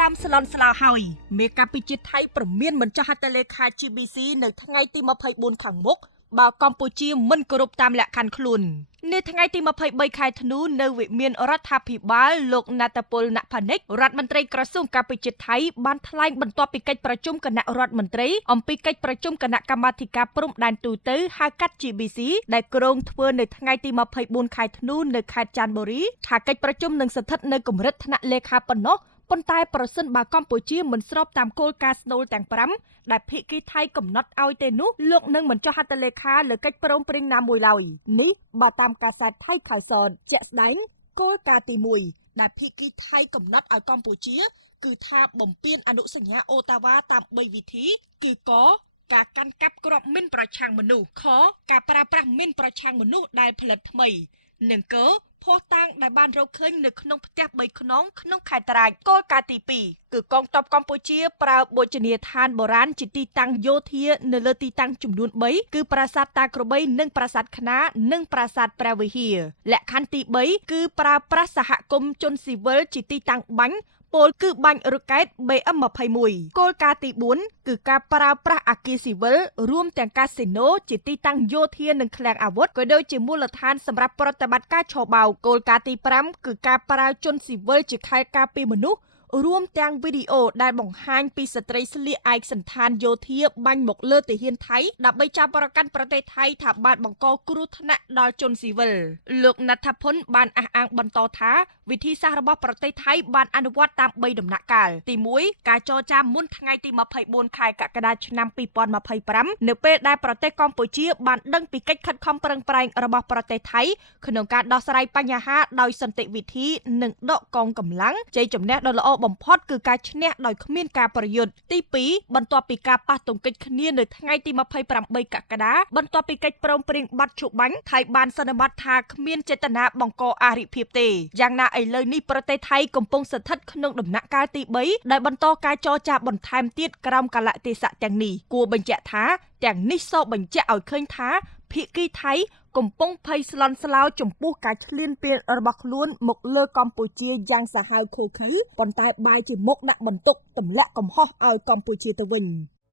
ដាមស្លន់ស្លោហើយមេកាពីជាតិថៃប្រមានមិនចោះហត្ថលេខា GBC នៅថ្ងៃទី24ខាងមុខបើកម្ពុជាមិនគោរពតាមលក្ខខណ្ឌខ្លួននៅថ្ងៃទី23ខែធ្នូនៅវិមានរដ្ឋាភិបាលលោកណាតពលណផានិករដ្ឋមន្ត្រីក្រសួងការពារជាតិថៃបានថ្លែងបន្ទាប់ពីកិច្ចប្រជុំគណៈរដ្ឋមន្ត្រីអំពីកិច្ចប្រជុំគណៈកម្មាធិការព្រំដែនទូទៅហៅកាត់ GBC ដែលក្រុងធ្វើនៅថ្ងៃទី24ខែធ្នូនៅខេត្តច័ន្ទបុរីថាកិច្ចប្រជុំនឹងស្ថិតនៅកម្រិតថ្នាក់លេខាប៉ុណ្ណោះប៉ុន្តែប្រសិនបើកម្ពុជាមិនស្របតាមគោលការណ៍ស្នូលទាំង5ដែលភាគីថៃកំណត់ឲ្យទេនោះលោកនឹងមិនចុះហត្ថលេខាលើកិច្ចព្រមព្រៀងណាមួយឡើយនេះបើតាមកាសែតថៃខៅសតជាក់ស្ដែងគោលការណ៍ទី1ដែលភាគីថៃកំណត់ឲ្យកម្ពុជាគឺថាបំពេញអនុសញ្ញាអូតាវ៉ាតាម3វិធីគឺកការកាន់កាប់គ្រាប់មីនប្រឆាំងមនុស្សខការប្រើប្រាស់មីនប្រឆាំងមនុស្សដែលផលិតថ្មីនិងកភស្តុតាងដែលបានរកឃើញនៅក្នុងផ្ទះ3ខ្នងក្នុងខេត្តតារាចគោលការណ៍ទី2គឺកងទ័ពកម្ពុជាប្រើបូជនីយដ្ឋានបុរាណជាទីតាំងយោធានៅលើទីតាំងចំនួន3គឺប្រាសាទតាក្របីនិងប្រាសាទខ្នានិងប្រាសាទព្រះវិហារលក្ខខណ្ឌទី3គឺប្រើប្រាស់សហគមន៍ជនស៊ីវិលជាទីតាំងបាញ់ពលគឺបាញ់រ៉ុកែត BM21 គោលការណ៍ទី4គឺការប្រើប្រាស់អគារស៊ីវិលរួមទាំងកាស៊ីណូជាទីតាំងយោធានិងឃ្លាំងអាវុធក៏ដូចជាមូលដ្ឋានសម្រាប់ប្រតិបត្តិការឆបោកគោលការណ៍ទី5គឺការប្រើជនស៊ីវិលជាខែលការពារមនុស្សរួមទាំងវីដេអូដែលបង្ហាញពីស្ត្រីស្លៀកឯកសណ្ឋានយោធាបាញ់មកលើទាហានថៃដើម្បីចាប់ប្រកាន់ប្រទេសថៃថាបានបង្កគ្រោះថ្នាក់ដល់ជនស៊ីវិលលោកណដ្ឋភុនបានអះអាងបន្តថាវិធីសាស្ត្ររបស់ប្រទេសថៃបានអនុវត្តតាម3ដំណាក់កាលទី1ការចរចាមុនថ្ងៃទី24ខែកក្កដាឆ្នាំ2025នៅពេលដែលប្រទេសកម្ពុជាបានដឹងពីកិច្ចខិតខំប្រឹងប្រែងរបស់ប្រទេសថៃក្នុងការដោះស្រាយបញ្ហាដោយសន្តិវិធីនិងដកកងកម្លាំងជ័យជំនះដ៏ល្អបំផុតគឺការឈ្នះដោយគ្មានការប្រយុទ្ធទី2បន្ទាប់ពីការប៉ះទង្គិចគ្នានៅថ្ងៃទី28កក្កដាបន្ទាប់ពីកិច្ចព្រមព្រៀងបាត់ជូបាញ់ថៃបានសន្មតថាគ្មានចេតនាបង្កអរិភាពទេយ៉ាងណាឥឡូវនេះប្រទេសថៃកំពុងស្ថិតក្នុងដំណាក់កាលទី3ដែលបន្តការចរចាបន្ថែមទៀតក្រោមកាលៈទេសៈទាំងនេះគួរបញ្ជាក់ថាទាំងនេះសបញ្ជាក់ឲ្យឃើញថាភាគីថៃកំពុងភ័យស្លន់ស្លោចំពោះការឈ្លានពានរបស់ខ្លួនមកលើកម្ពុជាយ៉ាងសាហាវឃោរឃៅប៉ុន្តែបែរជាមុខដាក់បន្ទុកទម្លាក់កំហុសឲ្យកម្ពុជាទៅវិញ